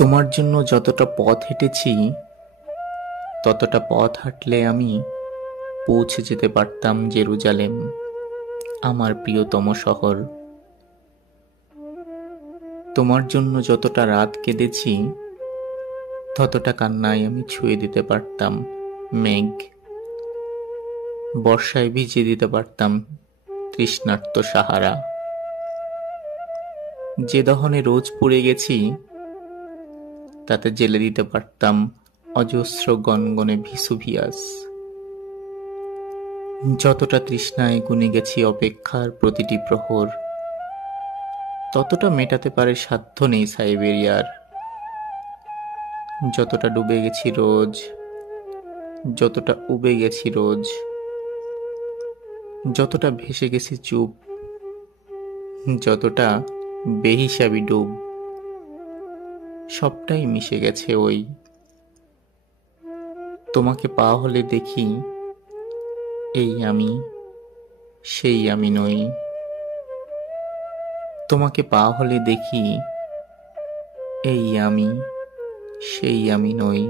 তোমার জন্য যতটা পথ হেঁটেছি ততটা পথ হাঁটলে আমি পৌঁছে যেতে পারতাম জেরুজালেম, আমার প্রিয়তম শহর। তোমার জন্য যতটা রাত কেঁদেছি ততটা কান্নায় আমি ছুঁয়ে দিতে পারতাম মেঘ, বর্ষায় ভিজিয়ে দিতে পারতাম তৃষ্ণার্ত সাহারা। যে দহনে রোজ পুড়ে গেছি তাতে জেলে দিতে পারতাম অজস্র গনগনে ভিসুভিয়াস। যতটা তৃষ্ণায় গুনে গেছি অপেক্ষার প্রতিটি প্রহর, ততটা মেটাতে পারে সাধ্য নেই সাইবেরিয়ার। যতটা ডুবে গেছি রোজ, যতটা উবে গেছি রোজ, যতটা ভেসে গেছি চুপ, যতটা বেহিসাবি ডুব, সবটাই মিশে গেছে ওই। তোমাকে পাওয়া হলে দেখি এই আমি, সেই আমি নই। তোমাকে পাওয়া হলে দেখি এই আমি, সেই আমি নই।